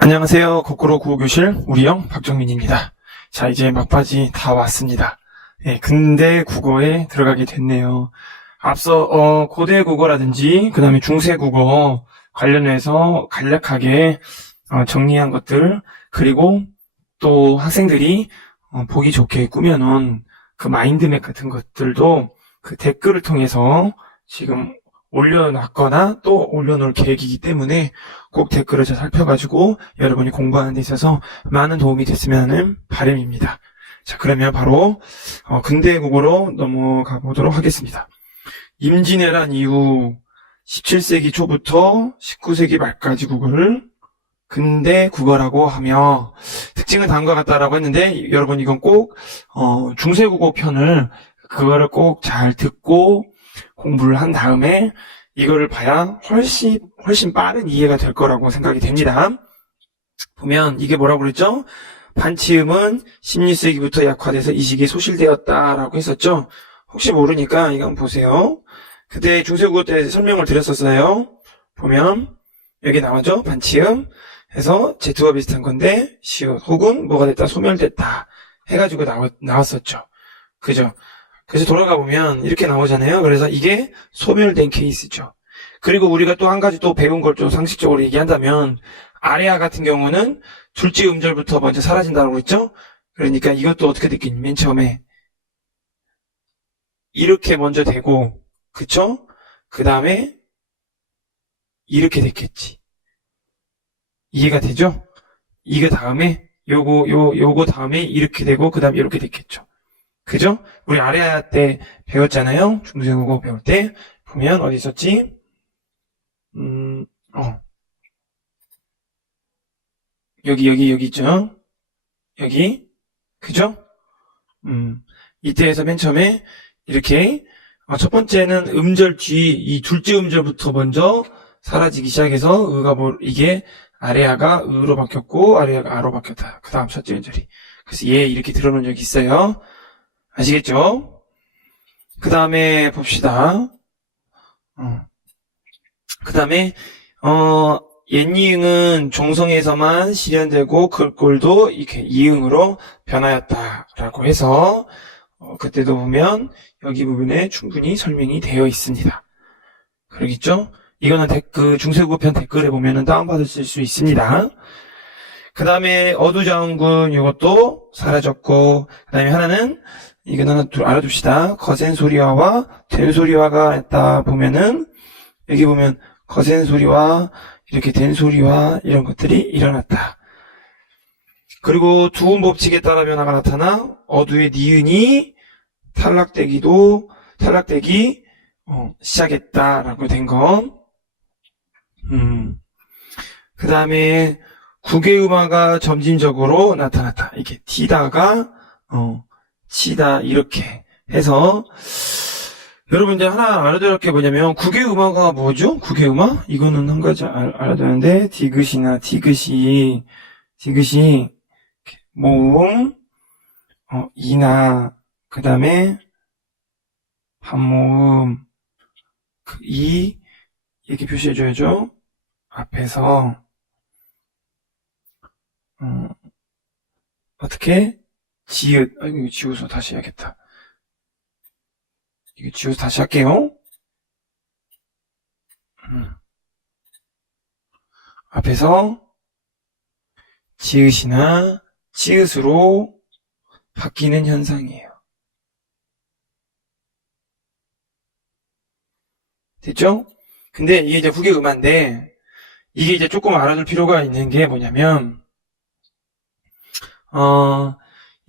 안녕하세요. 거꾸로 국어교실 우리 형 박정민입니다. 자, 이제 막바지 다 왔습니다. 근대 국어에 들어가게 됐네요. 앞서 고대 국어라든지 그 다음에 중세 국어 관련해서 간략하게 정리한 것들, 그리고 또 학생들이 보기 좋게 꾸며놓은 그 마인드맵 같은 것들도 그 댓글을 통해서 지금 올려놨거나 또 올려놓을 계획이기 때문에 꼭 댓글을 잘 살펴가지고 여러분이 공부하는 데 있어서 많은 도움이 됐으면 하는 바람입니다. 자, 그러면 바로 근대 국어로 넘어가 보도록 하겠습니다. 임진왜란 이후 17세기 초부터 19세기 말까지 국어를 근대 국어라고 하며 특징은 다음과 같다라고 했는데, 여러분 이건 꼭 중세국어 편을 그거를 꼭 잘 듣고 공부를 한 다음에 이거를 봐야 훨씬 빠른 이해가 될 거라고 생각이 됩니다. 보면 이게 뭐라고 그랬죠? 반치음은 16세기부터 약화돼서 이 시기에 소실되었다라고 했었죠. 혹시 모르니까 이거 한번 보세요. 그때 중세국어 때 설명을 드렸었어요. 보면 여기 나오죠? 반치음 해서 제트와 비슷한 건데 시옷 혹은 뭐가 됐다, 소멸됐다 해가지고 나왔었죠. 그죠? 그래서 돌아가 보면 이렇게 나오잖아요. 그래서 이게 소멸된 케이스죠. 그리고 우리가 또 한 가지 또 배운 걸 좀 상식적으로 얘기한다면, 아래아 같은 경우는 둘째 음절부터 먼저 사라진다고 했죠. 그러니까 이것도 어떻게 됐겠니? 맨 처음에 이렇게 먼저 되고, 그쵸? 그 다음에 이렇게 됐겠지. 이해가 되죠? 이거 다음에 요거 다음에 이렇게 되고 그 다음에 이렇게 됐겠죠. 그죠? 우리 아래아 때 배웠잖아요. 중세국어 배울 때 보면 어디 있었지? 여기 있죠? 여기. 그죠? 이때에서 맨 처음에 이렇게 첫 번째는 음절 뒤 이 둘째 음절부터 먼저 사라지기 시작해서 이게 아래아가 으로 바뀌었고 아래아가 아로 바뀌었다. 그 다음 첫째 음절이. 그래서 이렇게 들어놓은 적이 있어요. 아시겠죠? 그 다음에 봅시다. 그 다음에 옛이응은 종성에서만 실현되고 글꼴도 이렇게 이응으로 변하였다라고 해서 그때도 보면 여기 부분에 충분히 설명이 되어 있습니다. 그러겠죠? 이거는 중세국어 편 댓글에 보면은 다운받으실 수 있습니다. 그 다음에 어두자운군 이것도 사라졌고, 그 다음에 하나는 이건 하나 알아둡시다. 거센 소리화와 된 소리화가 했다 보면은 여기 보면 거센 소리와 이렇게 된 소리와 이런 것들이 일어났다. 그리고 두음 법칙에 따라 변화가 나타나 어두의 니은이 탈락되기 시작했다라고 된 거. 그 다음에 국외음화가 점진적으로 나타났다. 이게 티다가 치다 이렇게 해서, 여러분 이제 하나 알아둘 게 뭐냐면 국외음화가 뭐죠? 국외음화? 이거는 한 가지 알아두는데 디귿이나 디귿이 모음 이나 그 다음에 반모음 이 이렇게 표시해줘야죠. 앞에서 어떻게 지읒, 이거 지워서 다시 해야겠다. 이거 지워서 다시 할게요. 앞에서 지읒이나 치읒으로 바뀌는 현상이에요. 됐죠? 근데 이게 이제 국외음화인데, 이게 이제 조금 알아둘 필요가 있는 게 뭐냐면,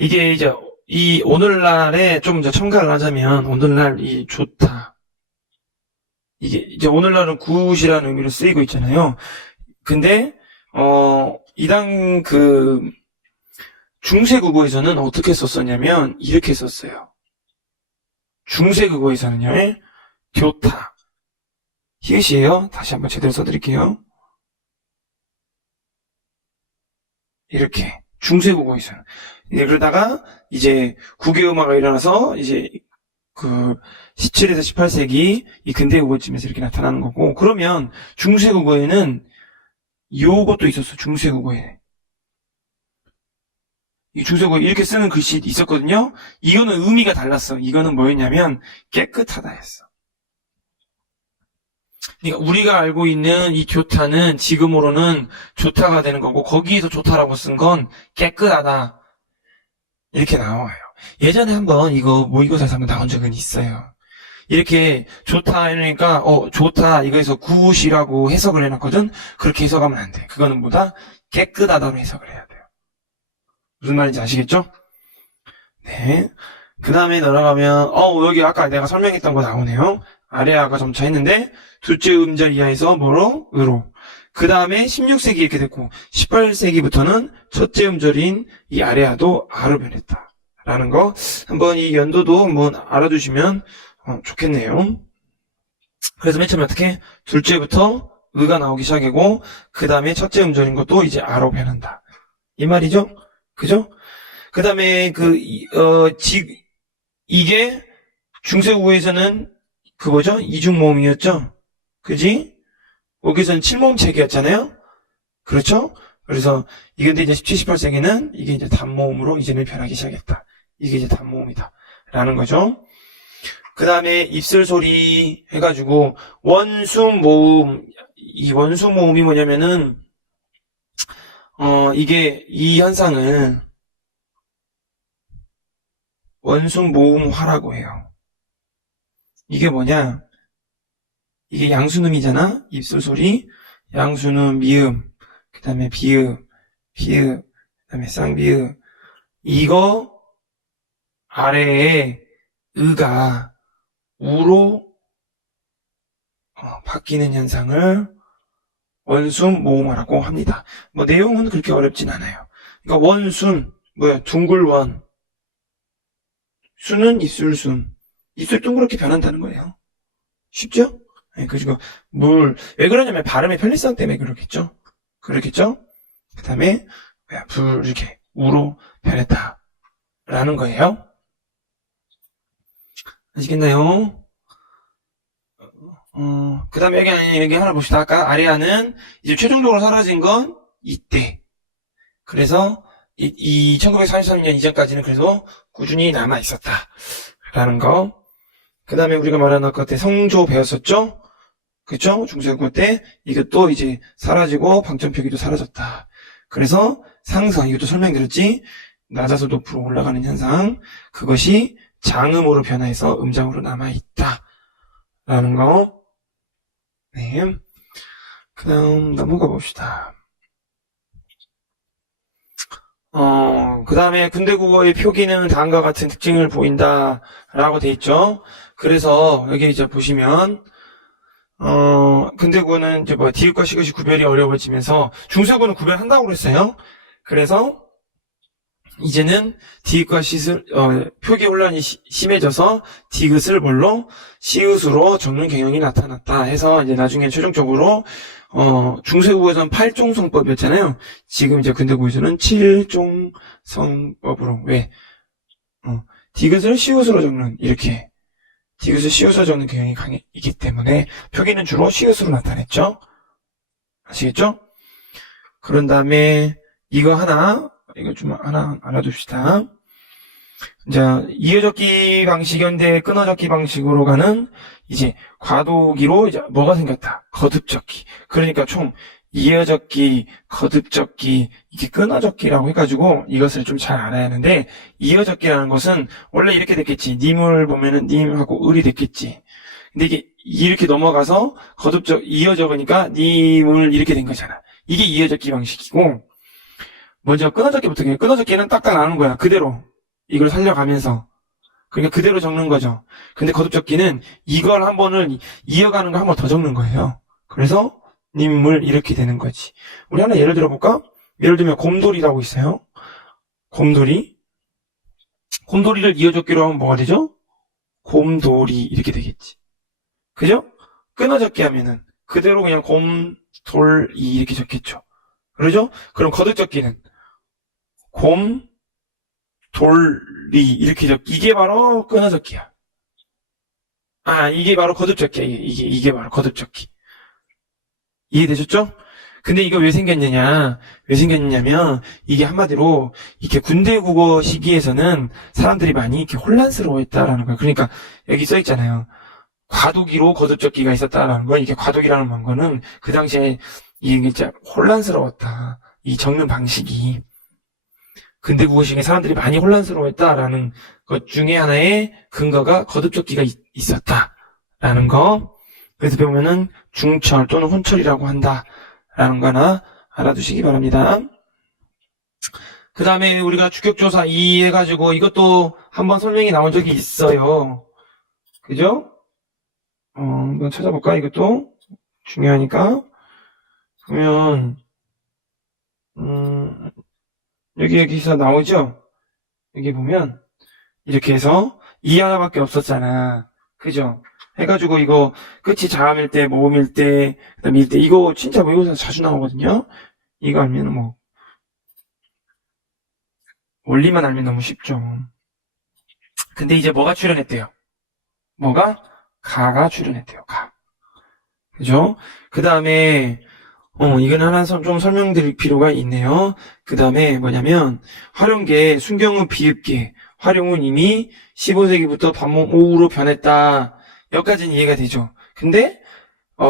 이게 이제 이 오늘날에 좀 이제 첨가를 하자면, 오늘날 이 좋다. 이게 이제 오늘날은 굿이라는 의미로 쓰이고 있잖아요. 근데 이당 중세국어에서는 어떻게 썼었냐면 이렇게 썼어요. 중세국어에서는요, 교타. 히읗이에요. 다시 한번 제대로 써드릴게요. 이렇게 중세국어에서는. 그러다가 이제 국외음화가 일어나서 이제 17에서 18세기 이 근대국어쯤에서 이렇게 나타나는 거고, 그러면 중세국어에는 요것도 있었어, 중세국어에. 이 중세국어에 이렇게 쓰는 글씨 있었거든요. 이거는 의미가 달랐어. 이거는 뭐였냐면 깨끗하다 했어. 그러니까 우리가 알고 있는 이 좋다는 지금으로는 좋다가 되는 거고, 거기에서 좋다라고 쓴 건 깨끗하다 이렇게 나와요. 예전에 한번 이거 모의고사에서 한번 나온 적은 있어요. 이렇게 좋다 이러니까 좋다 이거에서 굿이라고 해석을 해놨거든. 그렇게 해석하면 안 돼. 그거는 뭐다? 깨끗하다로 해석을 해야 돼요. 무슨 말인지 아시겠죠? 네. 그 다음에 넘어가면 여기 아까 내가 설명했던 거 나오네요. 아래아가 점차 했는데 둘째 음절 이하에서 뭐로? 으로. 그 다음에 16세기 이렇게 됐고 18세기부터는 첫째 음절인 이 아래아도 아로 변했다 라는 거 한번 이 연도도 한번 알아두시면 좋겠네요. 그래서 맨 처음에 어떻게? 둘째부터 의가 나오기 시작하고 그 다음에 첫째 음절인 것도 이제 아로 변한다 이 말이죠? 그죠? 그 다음에 이게 중세국어에서는 그거죠? 이중모음이었죠? 그지? 여기서는 7모음체계였잖아요? 그렇죠? 그래서, 이게 이제 17, 18세기는 이게 이제 단모음으로 이제는 변하기 시작했다. 이게 이제 단모음이다. 라는 거죠. 그 다음에 입술 소리 해가지고, 원수모음, 이 원수모음이 뭐냐면은, 이게, 이 현상은 원수모음화라고 해요. 이게 뭐냐? 이게 양순음이잖아? 입술 소리. 양순음, 미음, 그 다음에 비읍, 그 다음에 쌍비읍. 이거 아래에 의가 우로 바뀌는 현상을 원순 모음화라고 합니다. 뭐 내용은 그렇게 어렵진 않아요. 그러니까 원순, 둥글원. 순은 입술순. 입술 둥그렇게 변한다는 거예요. 쉽죠? 네, 그리고 왜 그러냐면 발음의 편리성 때문에 그렇겠죠? 그 다음에 이렇게 우로 변했다 라는 거예요. 아시겠나요? 그 다음에 여기 하나 봅시다. 아까 아리아는 이제 최종적으로 사라진 건 이때. 그래서 이 1943년 이전까지는 그래도 꾸준히 남아 있었다 라는 거. 그 다음에 우리가 말한 것 때 성조 배웠었죠? 그쵸? 중세국어 때 이것도 이제 사라지고 방점표기도 사라졌다. 그래서 상선, 이것도 설명드렸지? 낮아서 높으로 올라가는 현상, 그것이 장음으로 변화해서 음장으로 남아있다 라는 거. 네. 그 다음 넘어가 봅시다. 그 다음에 근대국어의 표기는 다음과 같은 특징을 보인다 라고 돼 있죠. 그래서 여기 이제 보시면 근대국어는 이제 디귿과 시귿이 구별이 어려워지면서 중세국어는 구별한다고 그랬어요. 그래서 이제는 디귿과 시귿 표기 혼란이 심해져서 디귿을 뭘로? 시읒으로 적는 경향이 나타났다 해서 이제 나중에 최종적으로 중세국어에서는 8종성법이었잖아요. 지금 이제 근대국어에서는 7종성법으로 왜? 디귿을 시읒으로 적는 이렇게 디귿을 시읒으로 적는 경향이 강했기 때문에 표기는 주로 시읒으로 나타냈죠. 아시겠죠? 그런 다음에 이거 좀 하나 알아둡시다. 자, 이어적기 방식, 현대 끊어적기 방식으로 가는 이제 과도기로 이제 뭐가 생겼다? 거듭적기. 그러니까 총 이어적기, 거듭적기, 이게 끊어적기라고 해가지고 이것을 좀 잘 알아야 하는데, 이어적기라는 것은 원래 이렇게 됐겠지. 님을 보면은 님하고 을이 됐겠지. 근데 이게 이렇게 넘어가서 이어적으니까 님을 이렇게 된 거잖아. 이게 이어적기 방식이고, 먼저 끊어적기부터 해요. 끊어적기는 딱딱 나오는 거야. 그대로. 이걸 살려가면서. 그러니까 그대로 적는 거죠. 근데 거듭적기는 이걸 한 번을 이어가는 거 한 번 더 적는 거예요. 그래서 님을 이렇게 되는 거지. 우리 하나 예를 들어볼까? 예를 들면 곰돌이라고 있어요. 곰돌이를 이어적기로 하면 뭐가 되죠? 곰돌이 이렇게 되겠지. 그죠? 끊어적기 하면은 그대로 그냥 곰돌이 이렇게 적겠죠. 그러죠? 그럼 거듭적기는 곰돌이 이렇게 이게 바로 끊어적기야. 이게 바로 거듭적기야. 이게 바로 거듭적기. 이해되셨죠? 근데 이거 왜 생겼냐면, 이게 한마디로, 이렇게 군대 국어 시기에서는 사람들이 많이 이렇게 혼란스러워했다라는 거예요. 그러니까, 여기 써있잖아요. 과도기로 거듭적기가 있었다라는 거, 이게 과도기라는 거는, 그 당시에, 이게 진짜 혼란스러웠다. 이 적는 방식이. 근대 국어 시기에 사람들이 많이 혼란스러워했다라는 것 중에 하나의 근거가 거듭적기가 있었다라는 거. 그래서 배우면은 중철 또는 혼철이라고 한다라는 거 하나 알아두시기 바랍니다. 그 다음에 우리가 주격조사 2 해가지고 이것도 한번 설명이 나온 적이 있어요. 그죠? 한번 찾아볼까? 이것도 중요하니까. 그러면 여기서 나오죠? 여기 보면 이렇게 해서 2 하나밖에 없었잖아. 그죠? 해가지고 이거 끝이 자음일 때, 모음일 때, 그 다음에 일 때, 이거 진짜 모의고사에서 자주 나오거든요? 이거 알면은 뭐 원리만 알면 너무 쉽죠. 근데 이제 뭐가 출연했대요? 가가 출연했대요. 가. 그죠? 그 다음에 이건 하나 좀 설명드릴 필요가 있네요. 그 다음에 뭐냐면 활용계, 순경은 비읍계, 활용은 이미 15세기부터 반목 오우로 변했다. 여기까지는 이해가 되죠. 근데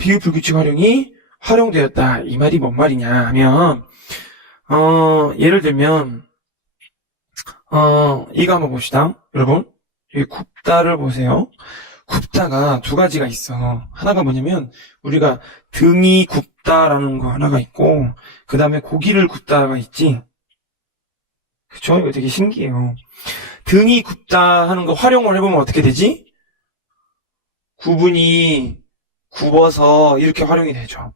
비읍 불규칙 활용이 활용되었다. 이 말이 뭔 말이냐 하면 예를 들면 이거 한번 봅시다. 여러분 여기 굽다를 보세요. 굽다가 두 가지가 있어. 하나가 뭐냐면 우리가 등이 굽다라는 거 하나가 있고 그 다음에 고기를 굽다가 있지. 그쵸? 이거 되게 신기해요. 등이 굽다 하는 거 활용을 해보면 어떻게 되지? 구분이 굽어서 이렇게 활용이 되죠.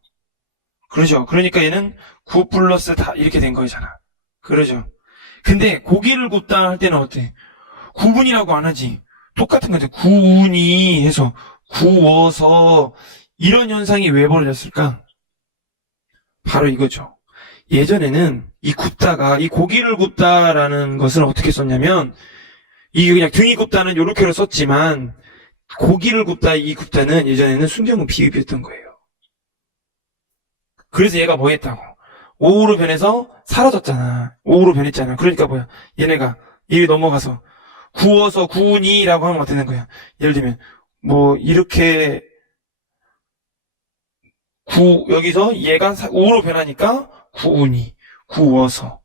그러죠? 그러니까 얘는 구 플러스 다 이렇게 된 거잖아. 그러죠? 근데 고기를 굽다 할 때는 어때? 구분이라고 안 하지. 똑같은 건데 구운이 해서 구워서 이런 현상이 왜 벌어졌을까? 바로 이거죠. 예전에는 이 굽다가 이 고기를 굽다라는 것을 어떻게 썼냐면 이게 그냥 등이 굽다는 요렇게로 썼지만 고기를 굽다 이 굽다는 예전에는 순경은 비읍이었던 거예요. 그래서 얘가 뭐 했다고? 오우로 변해서 사라졌잖아. 오우로 변했잖아. 그러니까 뭐야? 얘네가 입에 넘어가서 구워서 구운이라고 하면 어떻게 되는 거야? 예를 들면 뭐 이렇게 여기서 얘가 우로 변하니까 구운이, 구워서.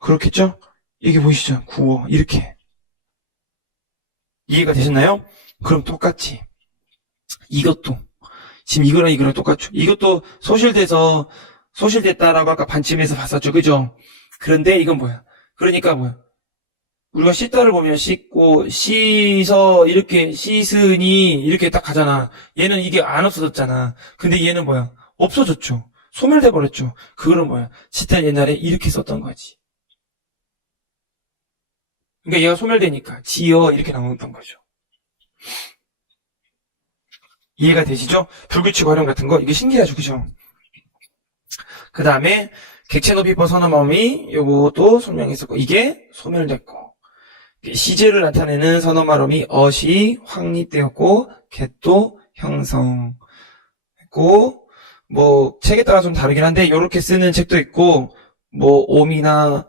그렇겠죠? 이게 보이시죠? 구워, 이렇게. 이해가 되셨나요? 그럼 똑같이. 이것도. 지금 이거랑 똑같죠? 이것도 소실됐다라고 아까 반침에서 봤었죠? 그죠? 그런데 이건 뭐야? 그러니까 뭐야? 우리가 씻다를 보면 씻고, 씻어, 이렇게, 씻으니, 이렇게 딱 가잖아. 얘는 이게 안 없어졌잖아. 근데 얘는 뭐야? 없어졌죠. 소멸돼 버렸죠. 그거는 뭐야? 씻다 옛날에 이렇게 썼던 거지. 그러니까 얘가 소멸되니까, 지어, 이렇게 나왔던 거죠. 이해가 되시죠? 불규칙 활용 같은 거, 이게 신기하죠, 그죠? 그 다음에, 객체 높이법 선어마음이 요것도 설명했었고, 이게 소멸됐고, 시제를 나타내는 선어말음이 어시 확립되었고 갯도 형성했고 뭐 책에 따라 좀 다르긴 한데 이렇게 쓰는 책도 있고 뭐 옴이나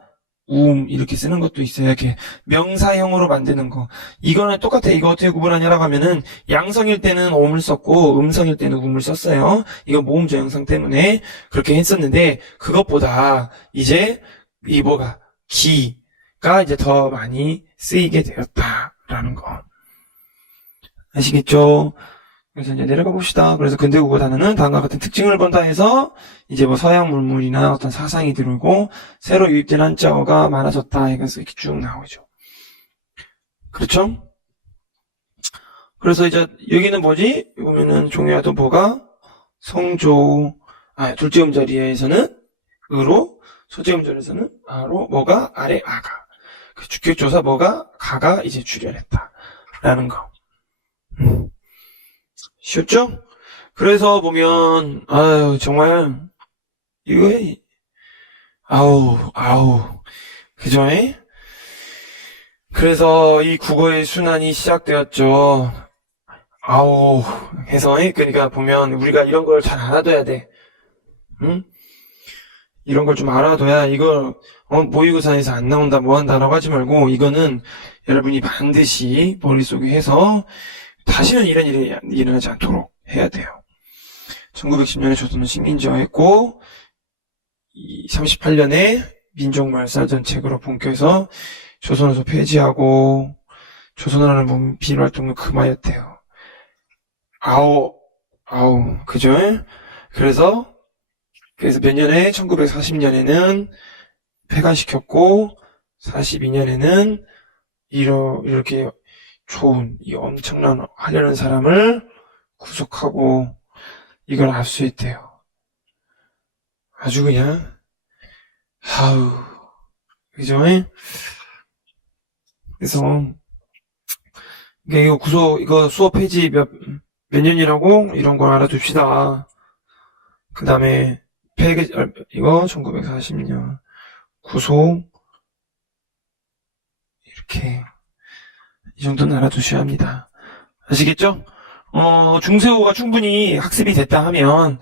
이렇게 쓰는 것도 있어요. 이렇게 명사형으로 만드는 거. 이거는 똑같아. 이거 어떻게 구분하냐라고 하면은 양성일 때는 옴을 썼고 음성일 때는 um을 썼어요. 이거 모음조 형성 때문에 그렇게 했었는데 그것보다 이제 이 기가 이제 더 많이 쓰이게 되었다라는 거. 아시겠죠? 그래서 이제 내려가 봅시다. 그래서 근대국어 단어는 다음과 같은 특징을 본다 해서 이제 뭐 서양 물물이나 어떤 사상이 들어오고 새로 유입된 한자어가 많아졌다 해서 이렇게 쭉 나오죠. 그렇죠? 그래서 이제 여기는 뭐지? 보면은 종이와도 뭐가 성조 둘째 음절에서는 으로 첫째 음절에서는 아로 뭐가 아래 아가 그 주격조사 뭐가 가가 이제 출현했다라는 거. 쉬웠죠? 그래서 보면 정말 이거 그죠? 그래서 이 국어의 순환이 시작되었죠. 해서 그러니까 보면 우리가 이런 걸 잘 알아둬야 돼. 응? 이런 걸 좀 알아둬야 이걸 모의고사에서 안 나온다 뭐 한다라고 하지 말고 이거는 여러분이 반드시 머릿속에 해서 다시는 이런 일이 일어나지 않도록 해야 돼요. 1910년에 조선은 식민지화했고 38년에 민족말살전책으로 본격해서 조선어소 폐지하고 조선어라는 문필 활동을 금하였대요. 아우 그죠? 그래서 몇 년에 1940년에는 폐간시켰고 42년에는 이렇게 좋은 이 엄청난 하려는 사람을 구속하고 이걸 압수했대요. 아주 그냥 그죠? 그래서 이거 수업 폐지 몇 년이라고 이런 거 알아둡시다. 그 다음에 이거 1940년 구속 이렇게 이 정도는 알아두셔야 합니다. 아시겠죠? 중세국어가 충분히 학습이 됐다 하면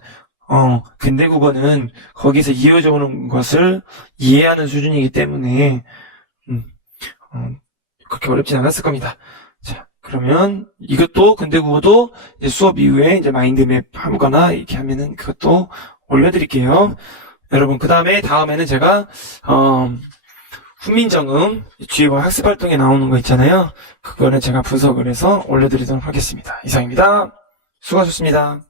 근대국어는 거기서 이어져 오는 것을 이해하는 수준이기 때문에 그렇게 어렵진 않았을 겁니다. 자, 그러면 이것도 근대국어도 이제 수업 이후에 이제 마인드맵 하거나 이렇게 하면은 그것도 올려드릴게요. 여러분 다음에는 제가 훈민정음 주의보 학습활동에 나오는 거 있잖아요. 그거는 제가 분석을 해서 올려드리도록 하겠습니다. 이상입니다. 수고하셨습니다.